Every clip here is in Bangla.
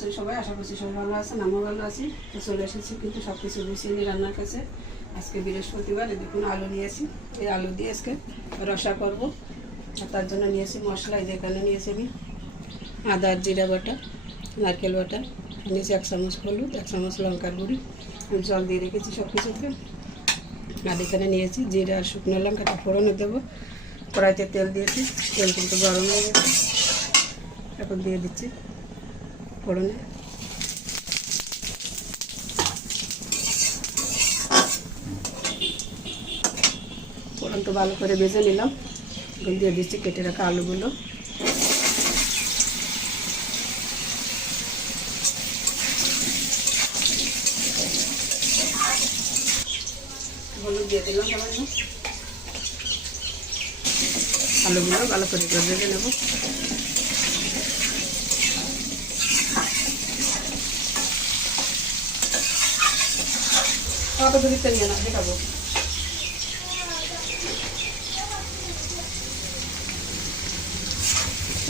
আছেন সবাই? আশা করছি সবাই ভালো আছেন, আমিও ভালো আছি। তো চলে এসেছি কিন্তু সব কিছু গুছিয়ে নিয়ে রান্নার কাছে। আজকে বৃহস্পতিবার, দেখুন আলু নিয়েছি। এই আলু দিয়ে আজকে রসা করব। আর তার জন্য নিয়েছি মশলা। এই যেখানে নিয়েছি আমি আদা আর জিরা বাটা, নারকেল বাটা, নিয়েছি 1 চামচ হলুদ, 1 চামচ লঙ্কার গুঁড়ি, জল দিয়ে রেখেছি সব কিছুতে। আর এখানে নিয়েছি জিরা আর শুকনো লঙ্কাটা ফোড়নে দেবো। কড়াইতে তেল দিয়েছি, তেল কিন্তু গরম হয়ে গেছে। এখন দিয়ে দিচ্ছি ফোড়নে। ফোড়ন তো ভালো করে ভেজে নিলাম। এখন দিয়ে দিচ্ছি কেটে রাখা আলুগুলো। হলুদ দিয়ে দিলাম সামান্য। আলুগুলো ভালো করে ভেজে নেব। কত যদি তেল না দেখাবো।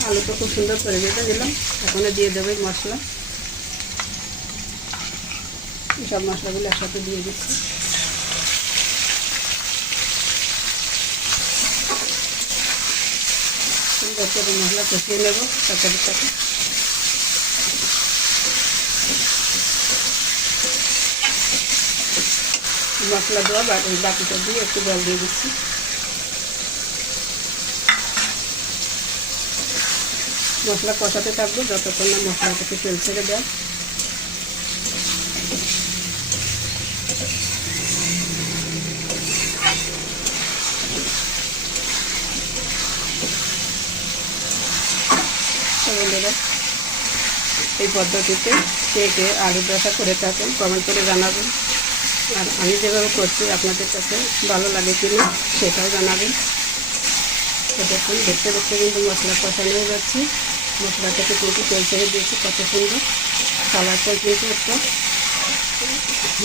আলু তো খুব সুন্দর করে ভেজে দিলাম। এখন দিয়ে দেবো মশলা। সব মশলাগুলো একসাথে দিয়ে দিচ্ছি। সুন্দর করে মশলা কষিয়ে নেব তরকারির সাথে। মশলা দেওয়া বাকিটা দিয়ে একটু জল দিয়ে দিচ্ছি। মশলা কষাতে থাকবো যতক্ষণ না মশলা থেকে তেল ছেড়ে দেয়। বন্ধুরা, এই পদ্ধতিতে কে কে আলু রসা করে থাকেন কমেন্ট করে জানাবেন। আর আমি যেভাবে করছি আপনাদের কাছে ভালো লাগে কি না সেটাও জানাবেন। তো দেখুন, দেখতে দেখতে কিন্তু মশলা কষানো হয়ে যাচ্ছে। মশলা থেকে কিন্তু তেল ছেড়ে দিয়েছি। কত সুন্দর কালারটা, কিন্তু একটা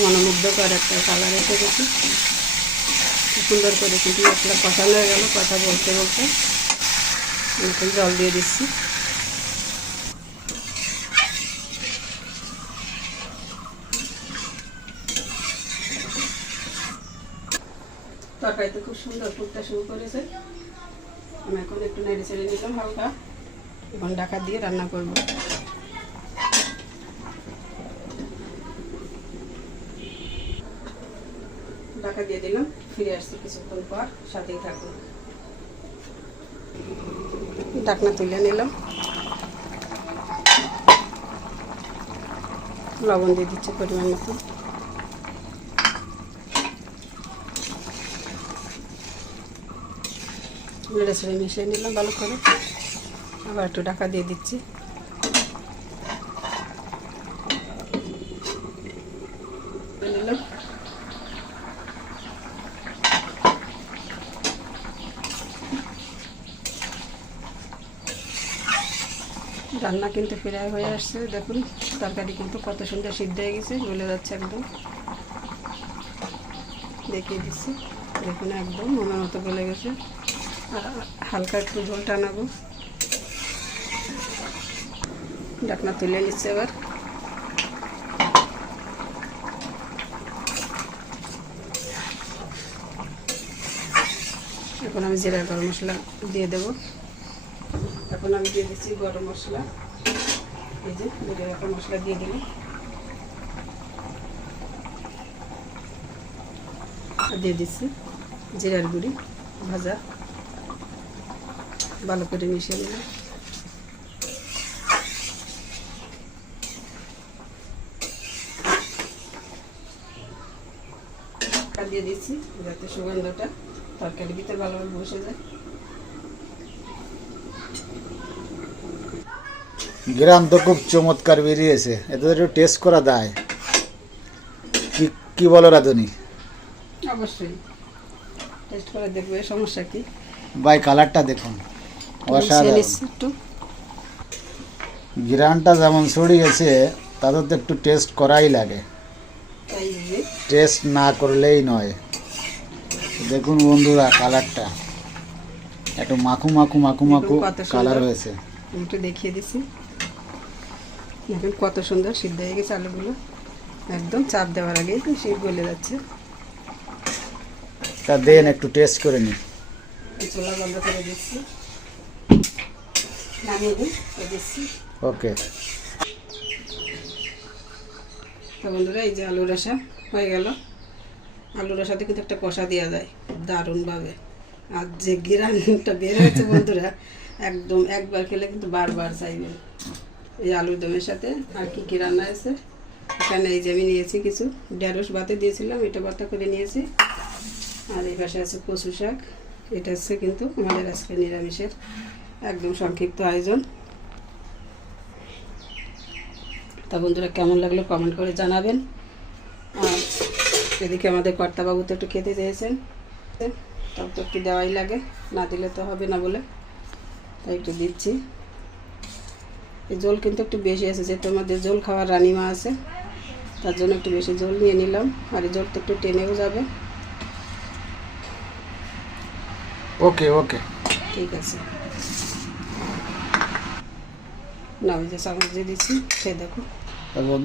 মনোমুগ্ধকর একটা কালার এসে গেছে। সুন্দর করে কিন্তু মশলা কষানো হয়ে গেল। কথা বলতে বলতে এখন জল দিয়ে দিচ্ছি। তরকারিতে খুব সুন্দর ফুটতে শুরু করেছে। আমি এখন একটু নেড়ে ছেড়ে নিলাম হালকা। এখন ঢাকা দিয়ে রান্না করব। ঢাকা দিয়ে দিলাম। ফিরে আসছি কিছুক্ষণ পর, সাথেই থাকুন। ঢাকনা তুলে নিলাম। লবণ দিয়ে দিচ্ছি পরিমাণ মতো। নেড়ে ছেড়ে মিশিয়ে নিলাম ভালো করে। আবার একটু ঢাকা দিয়ে দিচ্ছি। নিলাম। রান্না কিন্তু প্রায় হয়ে আসছে। দেখুন তরকারি কিন্তু কত সুন্দর সিদ্ধ হয়ে গেছে, গলে যাচ্ছে একদম। দেখিয়ে দিচ্ছি, দেখুন একদম মনের মতো গলে গেছে। হালকা একটু ঝোল টানাবো। ঢাকনা তুলে নিচ্ছে এবার। এখন আমি জিরা গরম মশলা দিয়ে দেব। এখন আমি দিয়ে দিচ্ছি গরম মশলা। এই যে জিরা গরম মশলা দিয়ে দিলাম। দিয়ে দিচ্ছি জিরার গুঁড়ি ভাজা। ভালো করে মিশিয়ে নিলাম। দিয়ে দিচ্ছি যাতে সুগন্ধটা তরকারির ভিতরে ভালোভাবে বসে যায়। গ্রাম তো খুব চমৎকার বেরিয়েছে। এটা একটু টেস্ট করা যায়। কি বলো রাধুনি? অবশ্যই টেস্ট করে দেখবে, সমস্যা কি? ভাই কালারটা দেখুন, অসাধারণ। গ্রামটা যেমন ছড়িয়েছে তাদের তো একটু টেস্ট করাই লাগে। টেস্ট না করলেই নয়। দেখুন বন্ধুরা, কালারটা একটু মাখু মাখু মাখু মাখু কালার হয়েছে। একটু দেখিয়ে দিচ্ছি। দেখুন কত সুন্দর সিদ্ধ হয়ে গেছে আলুগুলো, একদম চাপ দেওয়ার আগেই তো সে গলে যাচ্ছে। তা দেন একটু টেস্ট করে নিই। চুলা বন্ধ করে দিচ্ছি, নামিয়ে দিচ্ছি। ওকে। তো বন্ধুরা এই যে আলু রসা হয়ে গেল। আলু রসাতে কিন্তু একটা কষা দেওয়া যায় দারুণভাবে, আর যে ঘ্রাণটা বের হয়েছে বন্ধুরা একদম একবার খেলে কিন্তু বারবার চাইবেন। এই আলুর দমের সাথে আর কি কী রান্না আছে এখানে, এই যে আমি নিয়েছি কিছু ঢেঁড়স বাতে দিয়েছিলাম, এটা বাতা করে নিয়েছি। আর এই পাশে আছে কচু শাক, এটা হচ্ছে কিন্তু আমাদের আজকে নিরামিষের একদম সংক্ষিপ্ত আয়োজন। তা বন্ধুরা কেমন লাগলো কমেন্ট করে জানাবেন। আর এদিকে আমাদের কর্তাবাবু তো একটু খেতে চেয়েছেন, তাও তো একটু দেওয়াই লাগে, না দিলে তো হবে না বলে তাই একটু দিচ্ছি। এই ঝোল কিন্তু একটু বেশি আছে, যেহেতু আমাদের ঝোল খাওয়ার রানিমা আছে তার জন্য একটু বেশি ঝোল নিয়ে নিলাম। আর এই ঝোল তো একটু টেনেও যাবে। ওকে ওকে, ঠিক আছে, না ওই যে চামচ দিয়ে দিচ্ছি, খেয়ে দেখো।